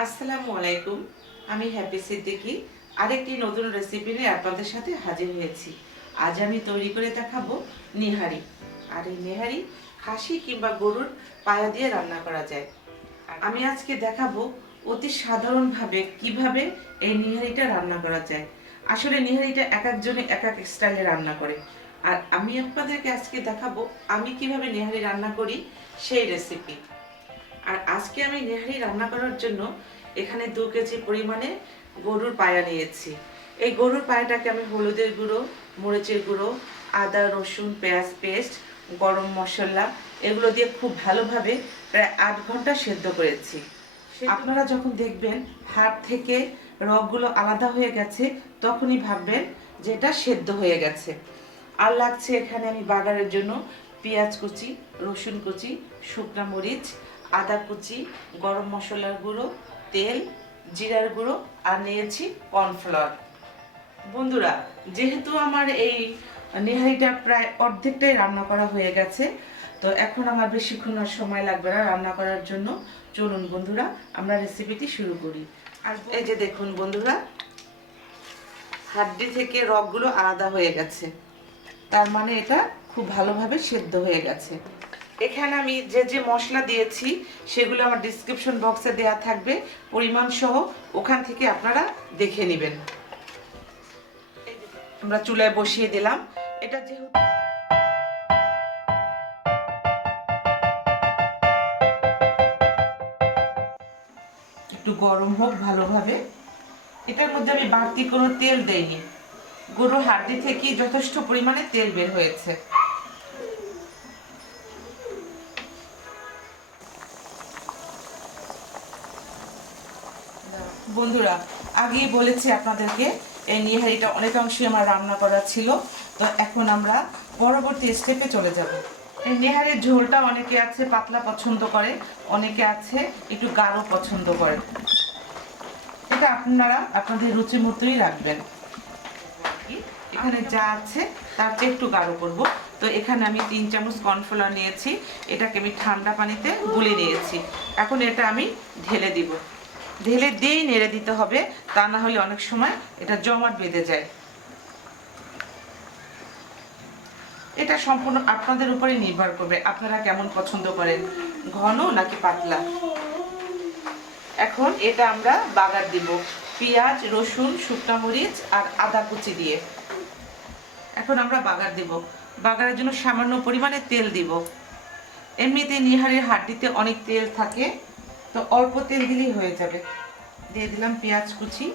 আসসালামু আলাইকুম। আমি হ্যাপি সিদ্দিকি আরেকটি নতুন রেসিপি নিয়ে আপনাদের সাথে হাজির হয়েছি। আজ আমি তৈরি করে দেখাবো নিহারি। আর এই নিহারি খাসি কিংবা গরুর পায়া দিয়ে রান্না করা যায়। আমি আজকে দেখাবো অতি সাধারণভাবে কিভাবে এই নিহারিটা রান্না করা যায়। আসলে নিহারিটা এক একজনে এক এক স্টাইলে রান্না করে, আর আমি আপনাদেরকে আজকে দেখাবো আমি কিভাবে নিহারি রান্না করি সেই রেসিপি। আর আজকে আমি নেহারি রান্না করার জন্য এখানে 2 কেজি পরিমাণে গরুর পায়া নিয়েছি। এই গরুর পায়াটাকে আমি হলুদের গুঁড়ো, মরিচের গুঁড়ো, আদা রসুন পেঁয়াজ পেস্ট, গরম মশলা এগুলো দিয়ে খুব ভালোভাবে প্রায় 8 ঘন্টা সেদ্ধ করেছি। আপনারা যখন দেখবেন হাড় থেকে রগগুলো আলাদা হয়ে গেছে তখনই ভাববেন যে এটা সেদ্ধ হয়ে গেছে। আর লাগছে এখানে আমি বাগারের জন্য পেঁয়াজ কুচি, রসুন কুচি, শুকনা মরিচ, আদা কুচি, গরম মশলার গুঁড়ো, তেল, জিরার গুঁড়ো আর নিয়েছি কর্নফ্লাওয়ার। বন্ধুরা, যেহেতু আমার এই নেহারিটা প্রায় অর্ধেকটাই রান্না করা হয়ে গেছে, তো এখন আমার বেশিক্ষণ আর সময় লাগবে না রান্না করার জন্য। চলুন বন্ধুরা, আমরা রেসিপিটি শুরু করি। আর এই যে দেখুন বন্ধুরা, হাড্ডি থেকে রগগুলো আলাদা হয়ে গেছে, তার মানে এটা খুব ভালোভাবে সেদ্ধ হয়ে গেছে। এখানে আমি যে যে মশলা দিয়েছি সেগুলো আমার ডিসক্রিপশন বক্সে দেওয়া থাকবে পরিমাণ সহ, ওখান থেকে আপনারা দেখে নেবেন। আমরা চুলায় বসিয়ে দিলাম। এটা যেহেতু একটু গরম হোক ভালোভাবে। এটার মধ্যে আমি বাড়তি কোনো তেল দেইনি, গরুর হাড্ডি থেকে যথেষ্ট পরিমাণে তেল বের হয়েছে। বন্ধুরা, আগেই বলেছি আপনাদেরকে এই নিহারিটা অনেকাংশই আমার রান্না করা ছিল, তো এখন আমরা পরবর্তী স্টেপে চলে যাব। এই নিহারির ঝোলটা অনেকে আছে পাতলা পছন্দ করে, অনেকে আছে একটু গাঢ় পছন্দ করে। এটা আপনারা আপনাদের রুচি মতোই রাখবেন। এখানে যা আছে তার চেয়ে একটু গাঢ় করব। তো এখানে আমি 3 চামচ কর্নফ্লাওয়ার নিয়েছি, এটাকে আমি ঠান্ডা পানিতে গুলে নিয়েছি। এখন এটা আমি ঢেলে দিব। ঢেলে দিয়েই নেড়ে দিতে হবে, তা না হলে অনেক সময় এটা জমাট বেঁধে যায়। এটা সম্পূর্ণ আপনাদের উপরে নির্ভর করবে, আপনারা কেমন পছন্দ করেন, ঘন নাকি পাতলা। এখন এটা আমরা বাগার দিব পেঁয়াজ রসুন শুকনা মরিচ আর আদা কুচি দিয়ে। এখন আমরা বাগার দিব। বাগারের জন্য সামান্য পরিমাণে তেল দিব। এমনিতে নিহারির হাড্ডিতে অনেক তেল থাকে, তো অল্প তেল দিলেই হয়ে যাবে। দিয়ে দিলাম পেঁয়াজ কুচি,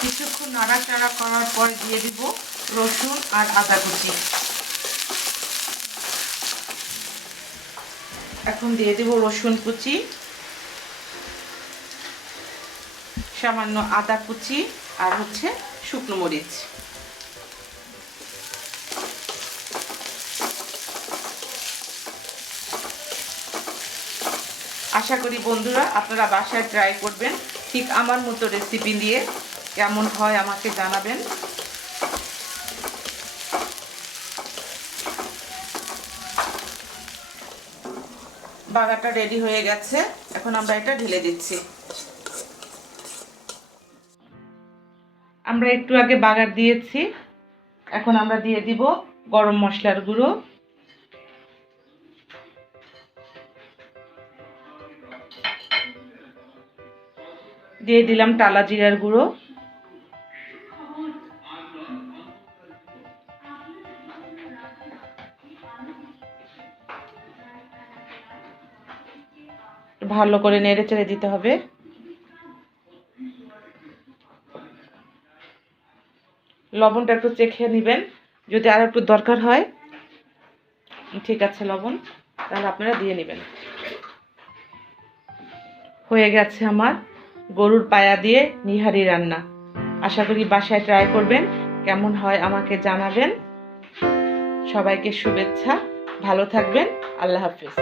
কিছুক্ষণ নাড়াচাড়া করার পর দিয়ে দিব রসুন আর আদা কুচি। এখন দিয়ে দেব রসুন কুচি, সামান্য আদা কুচি আর শুকনো মরিচ। আশা করি বন্ধুরা আপনারা বাসায় ট্রাই করবেন ঠিক আমার মতো রেসিপি দিয়ে। কেমন হয় আমাকে জানাবেন। বাগারটা রেডি হয়ে গেছে, এখন আমরা এটা ঢেলে দিচ্ছি। আমরা একটু আগে বাগার দিয়েছি, এখন আমরা দিয়ে দিব গরম মশলার গুঁড়ো, দিয়ে দিলাম টালা জিরার গুঁড়ো, ভালো করে নেড়ে চেড়ে দিতে হবে। লবণটা একটু চেখে নেবেন, যদি আর একটু দরকার হয় ঠিক আছে লবণ, তাহলে আপনারা দিয়ে নেবেন। হয়ে গেছে আমার গরুর পায়া দিয়ে নিহারি রান্না। আশা করি বাসায় ট্রাই করবেন, কেমন হয় আমাকে জানাবেন। সবাইকে শুভেচ্ছা, ভালো থাকবেন, আল্লাহ হাফেজ।